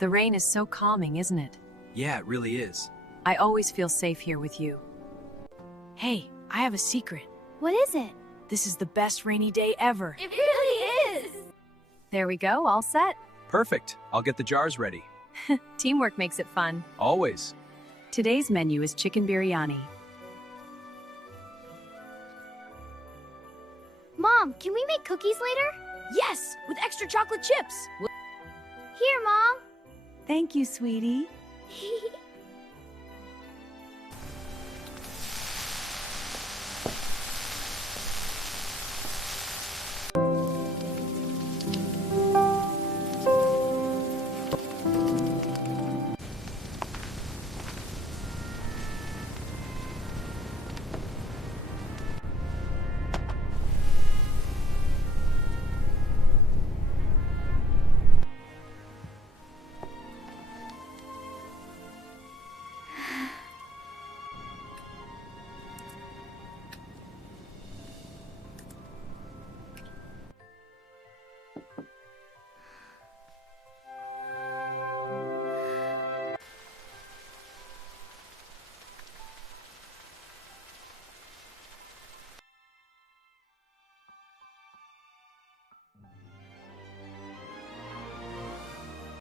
The rain is so calming, isn't it? Yeah, it really is. I always feel safe here with you. Hey, I have a secret. What is it? This is the best rainy day ever. It really is! There we go, all set. Perfect. I'll get the jars ready. Teamwork makes it fun. Always. Today's menu is chicken biryani. Mom, can we make cookies later? Yes, with extra chocolate chips. Here, Mom. Thank you, sweetie.